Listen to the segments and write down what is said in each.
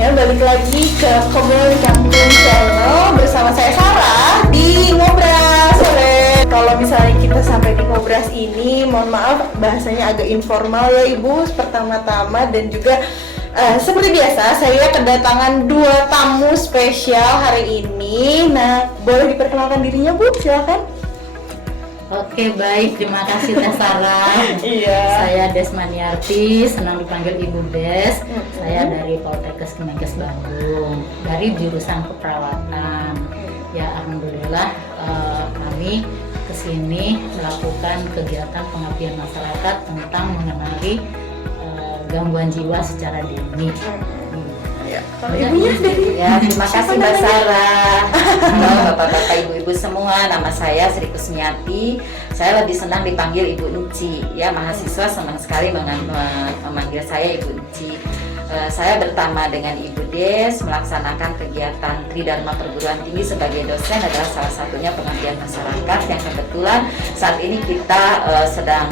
semuanya, balik lagi ke Kebun Kampung Channel bersama saya Sarah di Ngobras sore. Kalau misalnya kita sampai di Ngobras ini, mohon maaf bahasanya agak informal ya Ibu pertama-tama, dan juga seperti biasa saya kedatangan dua tamu spesial hari ini. Nah, boleh diperkenalkan dirinya Bu, silakan. Oke, baik, terima kasih Teh Sarah. Iya. Saya Des Maniarti, senang dipanggil Ibu Des. Saya dari Poltekkes Kemenkes Bandung, dari jurusan keperawatan. Ya, alhamdulillah kami kesini melakukan kegiatan pengabdian masyarakat tentang mengenali gangguan jiwa secara dini. Ya, kalau ibunya dari terima kasih Mbak Sarah. Halo bapak-bapak, ibu-ibu semua. Nama saya Sri Kusmiati. Saya lebih senang dipanggil Ibu Enci. Ya, mahasiswa senang sekali memanggil saya Ibu Enci. Saya bertama dengan Ibu Des melaksanakan kegiatan Tridharma Perguruan Tinggi sebagai dosen adalah salah satunya pengabdian masyarakat yang kebetulan saat ini kita sedang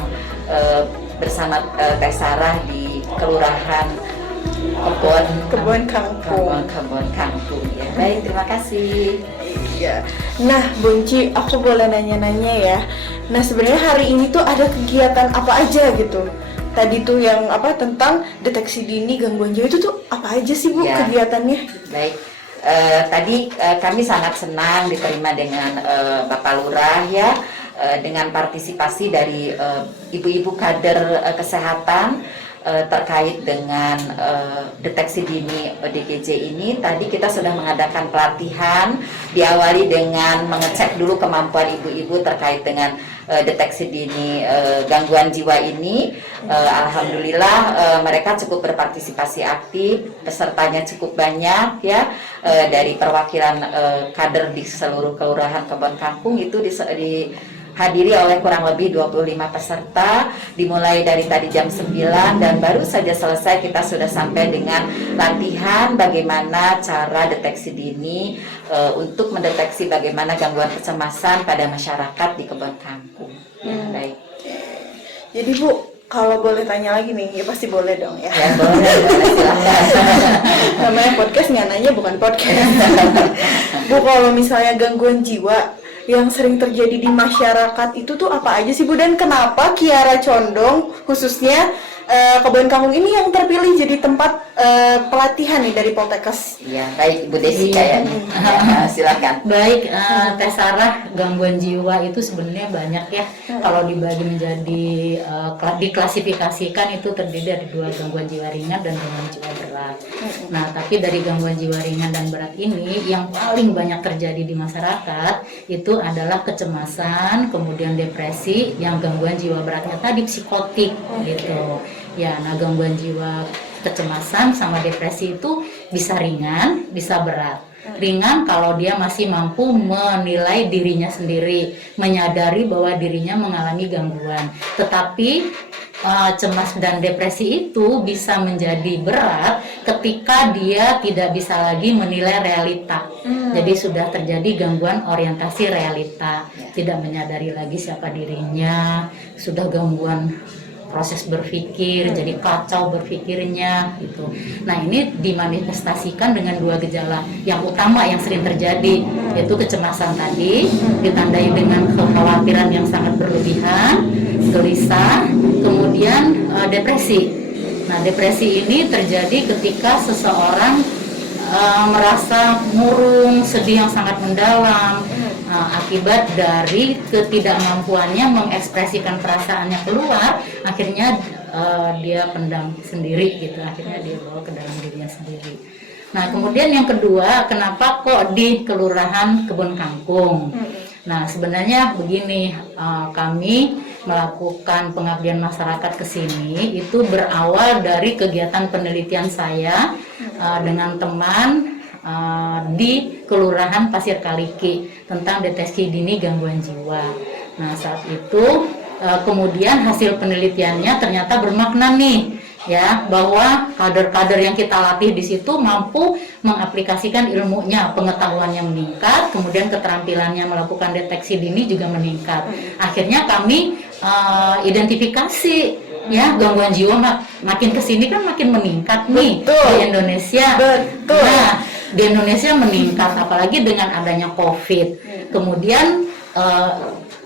bersama Teh Sarah di Kelurahan Kebon Kampung ya. Baik, terima kasih. Iya. Nah, Bunci, aku boleh nanya-nanya ya. Nah, sebenarnya hari ini tuh ada kegiatan apa aja gitu? Tadi tuh yang tentang deteksi dini gangguan jiwa itu tuh apa aja sih Bu Ya. kegiatannya? Baik. Tadi kami sangat senang diterima dengan Bapak Lurah ya, dengan partisipasi dari ibu-ibu kader kesehatan terkait dengan deteksi dini ODGJ ini. Tadi kita sudah mengadakan pelatihan, diawali dengan mengecek dulu kemampuan ibu-ibu terkait dengan deteksi dini gangguan jiwa ini. Alhamdulillah mereka cukup berpartisipasi aktif, pesertanya cukup banyak ya, dari perwakilan kader di seluruh kelurahan Kebon Kampung itu dihadiri oleh kurang lebih 25 peserta, dimulai dari tadi jam 9 dan baru saja selesai kita sudah sampai dengan latihan bagaimana cara deteksi dini untuk mendeteksi bagaimana gangguan kecemasan pada masyarakat di Kebon Kampung. Ya, baik. Jadi Bu, kalau boleh tanya lagi nih, ya pasti boleh dong ya. Ya, boleh, silakan. Namanya podcast, nggak nanya bukan podcast. Bu, kalau misalnya gangguan jiwa yang sering terjadi di masyarakat itu tuh apa aja sih Bu, dan kenapa Kiara Condong khususnya Kebon Kampung ini yang terpilih jadi tempat pelatihan nih dari Poltekkes? Ya, baik Ibu Desi kayaknya. Ya, silakan. Baik, Teh Sarah, gangguan jiwa itu sebenarnya banyak ya. Kalau dibagi menjadi diklasifikasikan itu terdiri dari dua, gangguan jiwa ringan dan gangguan jiwa berat. Nah, tapi dari gangguan jiwa ringan dan berat ini yang paling banyak terjadi di masyarakat itu adalah kecemasan, kemudian depresi, yang gangguan jiwa beratnya tadi psikotik gitu. Ya, nah gangguan jiwa kecemasan sama depresi itu bisa ringan, bisa berat. Ringan kalau dia masih mampu menilai dirinya sendiri, menyadari bahwa dirinya mengalami gangguan. Tetapi cemas dan depresi itu bisa menjadi berat ketika dia tidak bisa lagi menilai realita. Jadi sudah terjadi gangguan orientasi realita, tidak menyadari lagi siapa dirinya, sudah gangguan proses berpikir, jadi kacau berpikirnya gitu. Nah, ini dimanifestasikan dengan dua gejala yang utama yang sering terjadi, yaitu kecemasan tadi ditandai dengan kekhawatiran yang sangat berlebihan, gelisah, kemudian depresi. Nah, depresi ini terjadi ketika seseorang merasa murung, sedih yang sangat mendalam, akibat dari ketidakmampuannya mengekspresikan perasaannya keluar, akhirnya dia pendam sendiri gitu, akhirnya dia bawa ke dalam dirinya sendiri. Nah, kemudian yang kedua, kenapa kok di Kelurahan Kebon Kampung? Nah, sebenarnya begini, kami melakukan pengabdian masyarakat ke sini itu berawal dari kegiatan penelitian saya dengan teman di Kelurahan Pasir Kaliki tentang deteksi dini gangguan jiwa. Nah, saat itu kemudian hasil penelitiannya ternyata bermakna nih ya, bahwa kader-kader yang kita latih di situ mampu mengaplikasikan ilmunya, pengetahuannya meningkat, kemudian keterampilannya melakukan deteksi dini juga meningkat. Akhirnya kami identifikasi Ya, gangguan jiwa makin kesini kan makin meningkat nih Betul. di Indonesia. Betul. Nah, di Indonesia meningkat apalagi dengan adanya COVID. Kemudian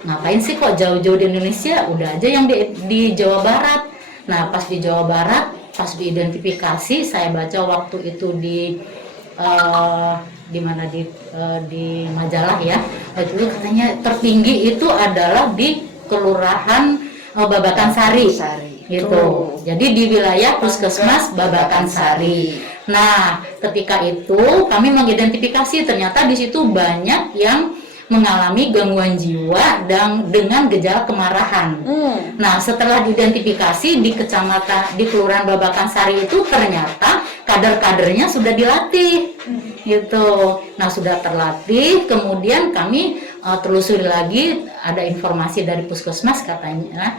ngapain sih kok jauh-jauh di Indonesia? Udah aja yang di Jawa Barat. Nah, pas di Jawa Barat, pas diidentifikasi, saya baca waktu itu di mana di majalah ya. Itu katanya tertinggi itu adalah di Kelurahan Babakan Sari. Gitu. Jadi di wilayah Puskesmas Babakan Sari. Nah, ketika itu kami mengidentifikasi ternyata di situ banyak yang mengalami gangguan jiwa dan dengan gejala kemarahan. Nah, setelah diidentifikasi di kecamatan di Kelurahan Babakan Sari itu ternyata kader-kadernya sudah dilatih. Gitu. Nah, sudah terlatih, kemudian kami telusuri lagi, ada informasi dari Puskesmas katanya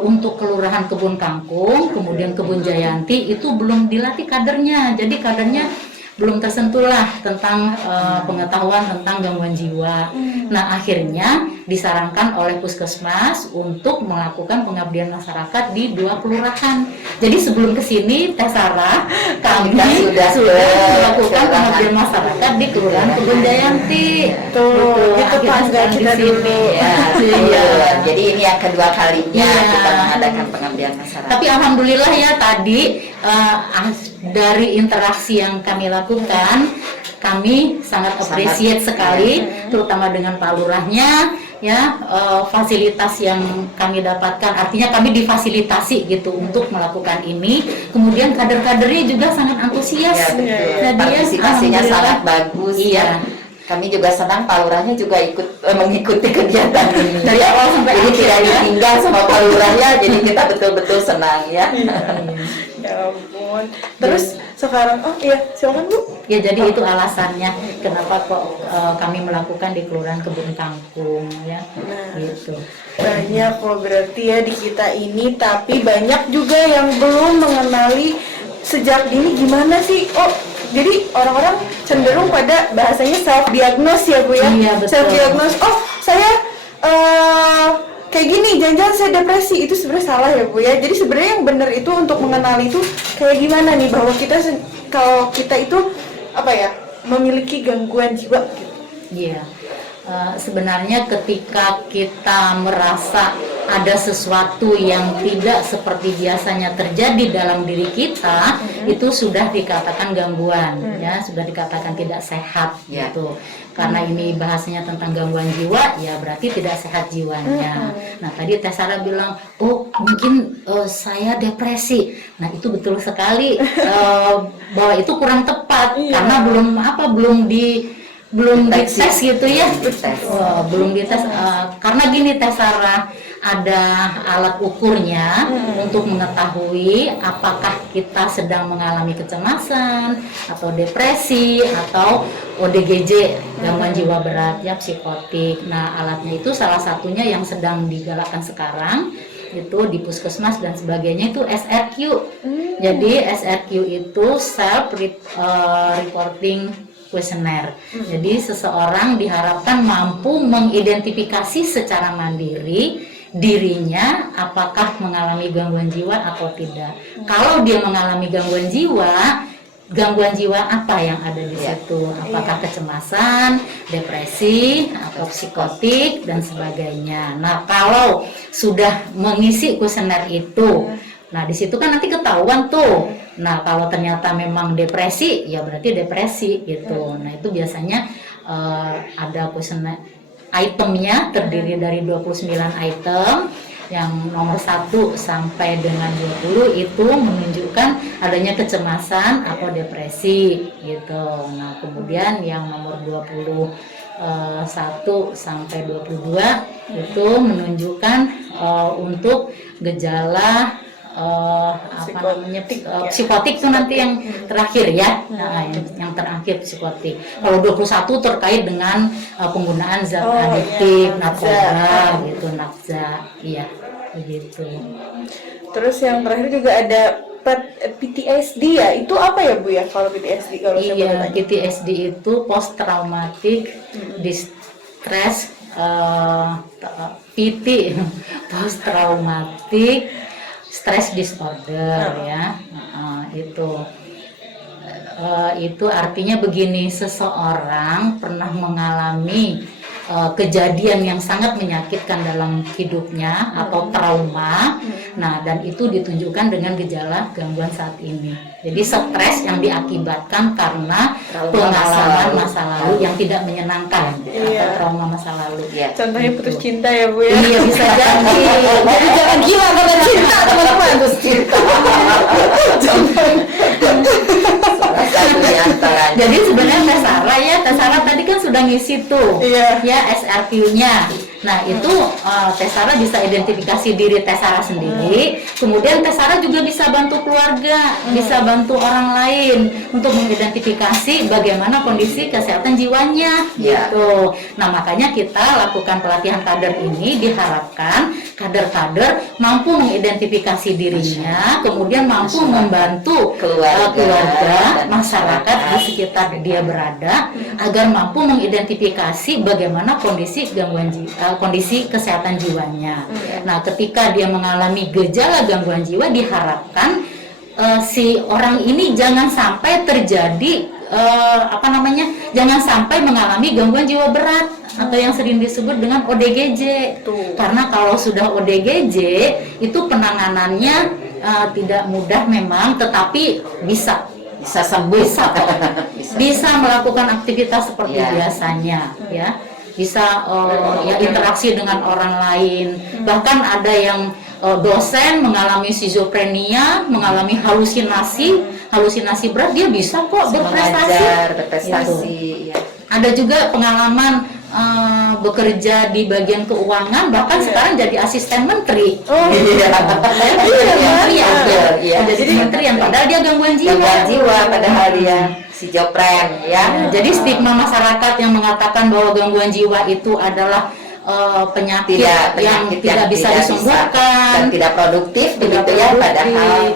untuk Kelurahan Kebun Kangkung, kemudian Kebun Jayanti itu belum dilatih kadernya. Jadi kadernya belum tersentuh lah tentang pengetahuan tentang gangguan jiwa. Nah, akhirnya disarankan oleh Puskesmas untuk melakukan pengabdian masyarakat di 2 kelurahan. Jadi sebelum kesini Teh Sarah, kami sudah melakukan pengabdian masyarakat di Kelurahan Kebun Jayanti. Itu tangga kita dulu. Iya. Jadi ini yang kedua kalinya kita mengadakan pengabdian masyarakat. Tapi alhamdulillah ya tadi dari interaksi yang kami lakukan, kami sangat appreciate sekali, terutama dengan Pak Lurahnya, ya fasilitas yang kami dapatkan. Artinya kami difasilitasi gitu untuk melakukan ini. Kemudian kader-kadernya juga sangat antusias. Ya, partisipasinya sangat bagus. Iya. Kami juga senang Pak Lurahnya juga mengikuti kegiatan ini. Dari awal sampai jadi tidak ditinggal sama Pak Lurahnya, jadi kita betul-betul senang ya. Ya ampun. Terus sekarang, silakan Bu. Ya, jadi itu alasannya kenapa kok kami melakukan di Kelurahan Kebun Kangkung ya. Gitu. Banyak kok berarti ya di kita ini, tapi banyak juga yang belum mengenali sejak dini gimana sih. Jadi orang-orang cenderung pada bahasanya self diagnose ya Bu ya. Iya, betul. Self diagnose. Saya kayak gini, jangan-jangan saya depresi. Itu sebenarnya salah ya Bu ya. Jadi sebenarnya yang benar itu untuk mengenali itu kayak gimana nih, bahwa kita kalau kita itu memiliki gangguan jiwa gitu. Iya. Sebenarnya ketika kita merasa ada sesuatu yang tidak seperti biasanya terjadi dalam diri kita, itu sudah dikatakan gangguan, ya, sudah dikatakan tidak sehat gitu. Karena ini bahasanya tentang gangguan jiwa, ya berarti tidak sehat jiwanya. Nah, tadi Teh Sarah bilang, mungkin saya depresi. Nah, itu betul sekali bahwa itu kurang tepat karena belum dites gitu ya. Belum dites karena gini Teh Sarah, ada alat ukurnya untuk mengetahui apakah kita sedang mengalami kecemasan atau depresi atau ODGJ, gangguan jiwa berat ya, psikotik. Nah, alatnya itu salah satunya yang sedang digalakkan sekarang itu di Puskesmas dan sebagainya itu SRQ. Jadi SRQ itu self reporting questionnaire. Jadi seseorang diharapkan mampu mengidentifikasi secara mandiri dirinya apakah mengalami gangguan jiwa atau tidak. Kalau dia mengalami gangguan jiwa apa yang ada di situ? Apakah kecemasan, depresi, atau psikotik dan sebagainya. Nah, kalau sudah mengisi kuesioner itu, nah di situ kan nanti ketahuan tuh. Nah, kalau ternyata memang depresi, ya berarti depresi gitu. Nah, itu biasanya ada kuesioner itemnya terdiri dari 29 item. Yang nomor 1 sampai dengan 20 itu menunjukkan adanya kecemasan atau depresi gitu. Nah, kemudian yang nomor 21 sampai 22 itu menunjukkan untuk gejala psikotik itu nanti yang terakhir ya. Nah, yang terakhir psikotik. Kalau 21 terkait dengan penggunaan zat adiktif, narkoba gitu, nafza. Iya, begitu. Terus yang terakhir juga ada PTSD ya. Itu apa ya Bu ya kalau PTSD kalau saya boleh tanya? PTSD itu post traumatic distress PT post traumatic stress disorder ya. Itu artinya begini, seseorang pernah mengalami kejadian yang sangat menyakitkan dalam hidupnya atau trauma. Nah, dan itu ditunjukkan dengan gejala gangguan saat ini. Jadi stres yang diakibatkan karena pengalaman masa lalu yang tidak menyenangkan atau trauma masa lalu. Contohnya putus cinta ya Bu ya. Iya, bisa jadi. Jadi jangan gila karena cinta teman-teman. Putus cinta. Jadi sebenarnya Teh Sarah tadi kan sudah ngisi tuh ya SRQ-nya. Nah itu Teh Sarah bisa identifikasi diri Teh Sarah sendiri, kemudian Teh Sarah juga bisa bantu keluarga, bisa bantu orang lain untuk mengidentifikasi bagaimana kondisi kesehatan jiwanya gitu. Nah makanya kita lakukan pelatihan kader ini, diharapkan kader-kader mampu mengidentifikasi dirinya, kemudian mampu membantu keluarga, masyarakat di sekitar dia berada, agar mampu mengidentifikasi bagaimana kondisi kondisi kesehatan jiwanya. Nah, ketika dia mengalami gejala gangguan jiwa, diharapkan si orang ini jangan sampai terjadi jangan sampai mengalami gangguan jiwa berat atau yang sering disebut dengan ODGJ. Karena kalau sudah ODGJ itu penanganannya tidak mudah memang, tetapi bisa sembuh, bisa melakukan aktivitas seperti biasanya ya. Bisa interaksi dengan orang lain, bahkan ada yang dosen mengalami skizofrenia, mengalami halusinasi berat, dia bisa kok berprestasi. Ada juga pengalaman bekerja di bagian keuangan, bahkan sekarang jadi asisten menteri. Jadi menteri yang padahal dia gangguan jiwa padahal dia si Jopren ya. Jadi stigma masyarakat yang mengatakan bahwa gangguan jiwa itu adalah penyakit yang tidak bisa disembuhkan dan tidak produktif begitu ya, padahal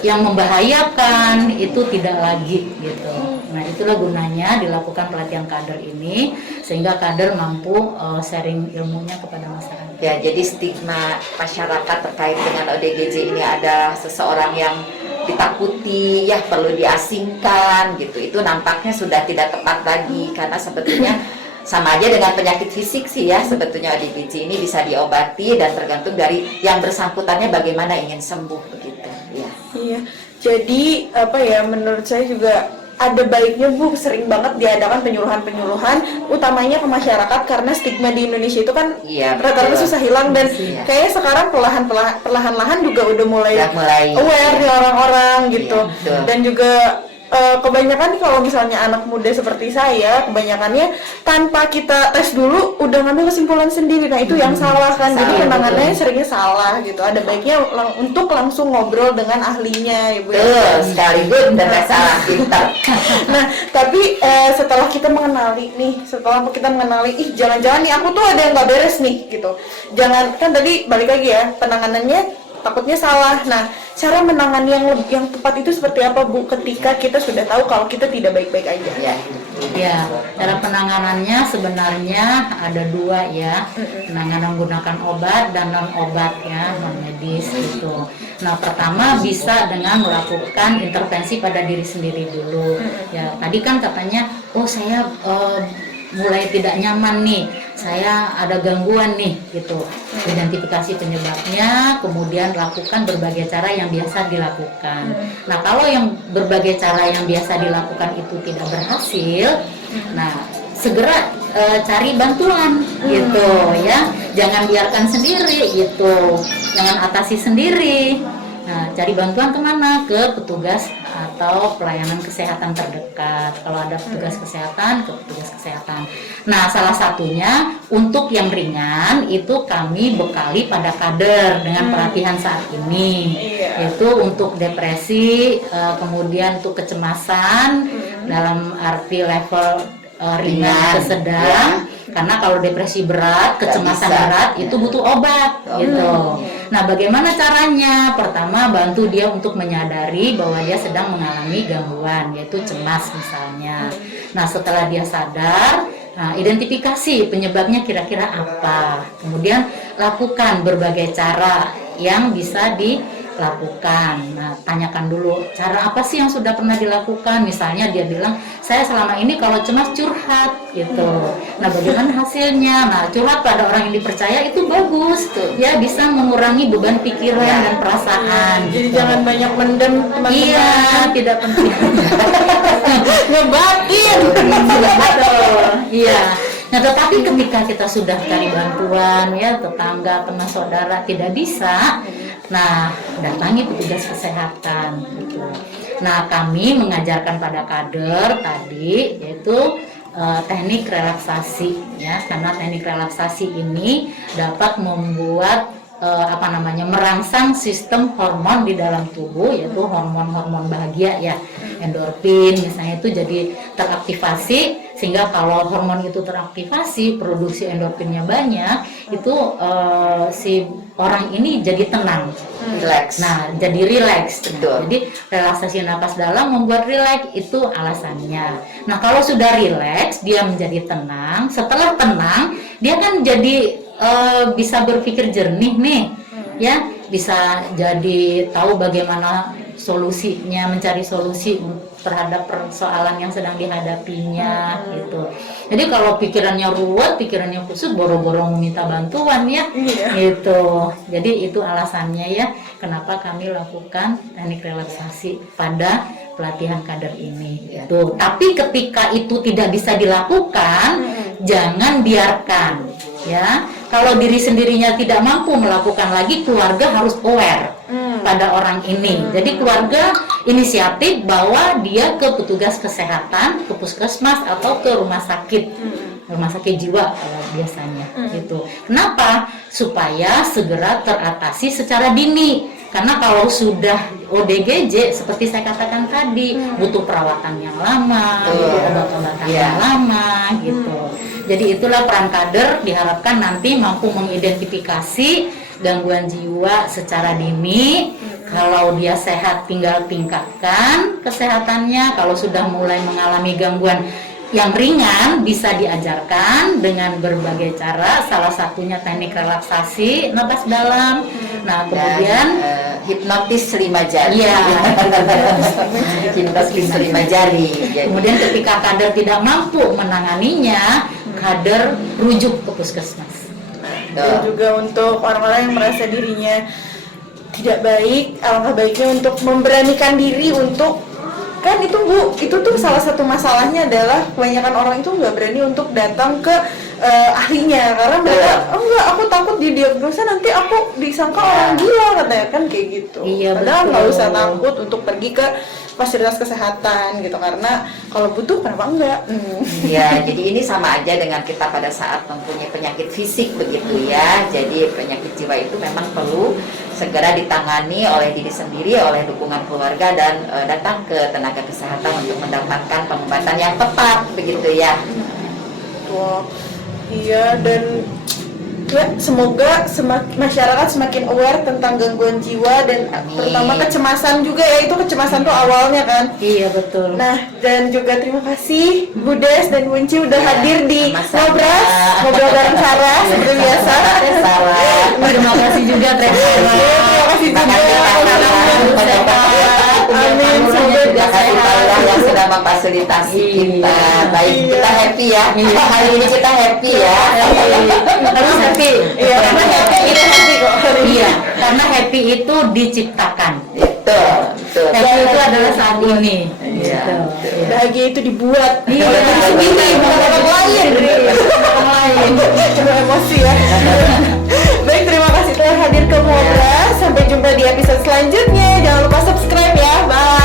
yang membahayakan itu tidak lagi gitu. Nah itulah gunanya dilakukan pelatihan kader ini, sehingga kader mampu sharing ilmunya kepada masyarakat. Ya, jadi stigma masyarakat terkait dengan ODGJ ini adalah seseorang yang ditakuti, ya perlu diasingkan gitu. Itu nampaknya sudah tidak tepat lagi, karena sebetulnya sama aja dengan penyakit fisik sih ya. Sebetulnya ODGJ ini bisa diobati dan tergantung dari yang bersangkutannya bagaimana ingin sembuh begitu. Ya. Iya. Jadi menurut saya juga ada baiknya Bu, sering banget diadakan penyuluhan-penyuluhan utamanya ke masyarakat, karena stigma di Indonesia itu kan rata-rata susah hilang, dan kayaknya sekarang perlahan-lahan juga udah mulai aware di orang-orang gitu. Dan juga kebanyakan nih kalau misalnya anak muda seperti saya, kebanyakannya tanpa kita tes dulu udah ngambil kesimpulan sendiri. Nah itu yang salah kan, jadi penanganannya seringnya salah gitu. Ada baiknya untuk langsung ngobrol dengan ahlinya, Ibu. Sekaligus dan salah pintar. Nah tapi setelah kita mengenali, jangan-jangan nih aku tuh ada yang nggak beres nih gitu. Jangan, kan tadi balik lagi ya, penanganannya takutnya salah. Nah, cara menangani yang tepat itu seperti apa Bu, ketika kita sudah tahu kalau kita tidak baik-baik aja? Ya, cara penanganannya sebenarnya ada dua ya. Penanganan menggunakan obat dan non obat ya, non medis gitu. Nah, pertama bisa dengan melakukan intervensi pada diri sendiri dulu. Ya, tadi kan katanya, saya mulai tidak nyaman nih, saya ada gangguan nih gitu. Identifikasi penyebabnya, kemudian lakukan berbagai cara yang biasa dilakukan. Nah kalau yang berbagai cara yang biasa dilakukan itu tidak berhasil, nah segera cari bantuan gitu ya. Jangan biarkan sendiri gitu, jangan atasi sendiri. Nah, cari bantuan kemana? Ke petugas atau pelayanan kesehatan terdekat. Kalau ada petugas kesehatan, ke petugas kesehatan. Nah, salah satunya untuk yang ringan itu kami bekali pada kader dengan pelatihan saat ini. Itu untuk depresi, kemudian untuk kecemasan dalam arti level ringan ke sedang. Karena kalau depresi berat, kecemasan berat itu butuh obat gitu. Nah, bagaimana caranya? Pertama, bantu dia untuk menyadari bahwa dia sedang mengalami gangguan, yaitu cemas misalnya. Nah, setelah dia sadar, identifikasi penyebabnya kira-kira apa. Kemudian lakukan berbagai cara yang bisa lakukan. Nah, tanyakan dulu cara apa sih yang sudah pernah dilakukan. Misalnya dia bilang, saya selama ini kalau cemas curhat gitu. Nah, bagaimana hasilnya? Nah, curhat pada orang yang dipercaya itu bagus, ya bisa mengurangi beban pikiran dan perasaan. Jadi gitu. jangan banyak mendem teman-teman. Iya, tidak penting. Ngebatin. Betul. Iya. Nah, tetapi ketika kita sudah cari bantuan ya tetangga, teman saudara tidak bisa, nah datangi petugas kesehatan gitu. Nah, kami mengajarkan pada kader tadi yaitu teknik relaksasi ya, karena teknik relaksasi ini dapat membuat merangsang sistem hormon di dalam tubuh, yaitu hormon-hormon bahagia ya, endorfin misalnya itu jadi teraktivasi, sehingga kalau hormon itu teraktivasi, produksi endorfinnya banyak, itu si orang ini jadi tenang, Relax. nah jadi relax. Betul. Jadi relaksasi napas dalam membuat relax, itu alasannya. Nah, kalau sudah relax dia menjadi tenang, setelah tenang dia kan jadi bisa berpikir jernih nih, ya bisa jadi tahu bagaimana solusinya, mencari solusi terhadap persoalan yang sedang dihadapinya gitu. Jadi kalau pikirannya ruwet, pikirannya kusut, boro-boro meminta bantuan ya, gitu. Jadi itu alasannya ya kenapa kami lakukan teknik relaksasi pada pelatihan kader ini. Gitu. Tapi ketika itu tidak bisa dilakukan, jangan biarkan ya. Kalau diri sendirinya tidak mampu melakukan lagi, keluarga harus aware pada orang ini. Jadi keluarga inisiatif bahwa dia ke petugas kesehatan, ke puskesmas atau ke rumah sakit jiwa biasanya gitu. Kenapa? Supaya segera teratasi secara dini. Karena kalau sudah ODGJ seperti saya katakan tadi, butuh perawatan yang lama, butuh obat-obatan yang lama gitu. Jadi itulah peran kader, diharapkan nanti mampu mengidentifikasi gangguan jiwa secara dini. Kalau dia sehat tinggal tingkatkan kesehatannya. Kalau sudah mulai mengalami gangguan yang ringan bisa diajarkan dengan berbagai cara, salah satunya teknik relaksasi napas dalam. Nah, kemudian hipnotis 5 jari. Iya. Hipnotis 5 jari. Kemudian ketika kader tidak mampu menanganinya, kader rujuk ke puskesmas. Dan juga untuk orang-orang yang merasa dirinya tidak baik, alangkah baiknya untuk memberanikan diri untuk, kan itu Bu, itu tuh salah satu masalahnya adalah kebanyakan orang itu nggak berani untuk datang ke ahlinya karena mereka enggak, aku takut didiagnosa nanti aku disangka orang gila katanya, kan kayak gitu. Iya, Padahal nggak betul. usah takut untuk pergi ke fasilitas kesehatan gitu, karena kalau butuh kenapa enggak. Ya, jadi ini sama aja dengan kita pada saat mempunyai penyakit fisik begitu ya. Jadi penyakit jiwa itu memang perlu segera ditangani oleh diri sendiri, oleh dukungan keluarga, dan datang ke tenaga kesehatan untuk mendapatkan pengobatan yang tepat begitu ya. Wah, iya, dan ya, semoga masyarakat semakin aware tentang gangguan jiwa dan terutama kecemasan juga ya, itu kecemasan tuh awalnya kan. Iya, betul. Nah, dan juga terima kasih Bu Des dan Bu Unci udah hadir di sama-sama. ngobrol bareng Sarah seperti biasa. Terima kasih juga Terima kasih juga. Amin, semoga Terima kasih Pak yang sudah memfasilitasi kita. Baik, kita happy ya. Hari ini kita happy ya. Harus happy. Iya, karena happy itu happy kok. Iya, karena happy itu diciptakan. Betul, betul. Happy itu adalah saat ini. Iya. Gitu. Bahagia itu dibuat. Iya, Ini bukan orang lain. orang lain. Cuma emosi ya. Baik, terima kasih telah hadir ke Ngobras. Sampai jumpa di episode selanjutnya. Jangan lupa subscribe ya. Bye.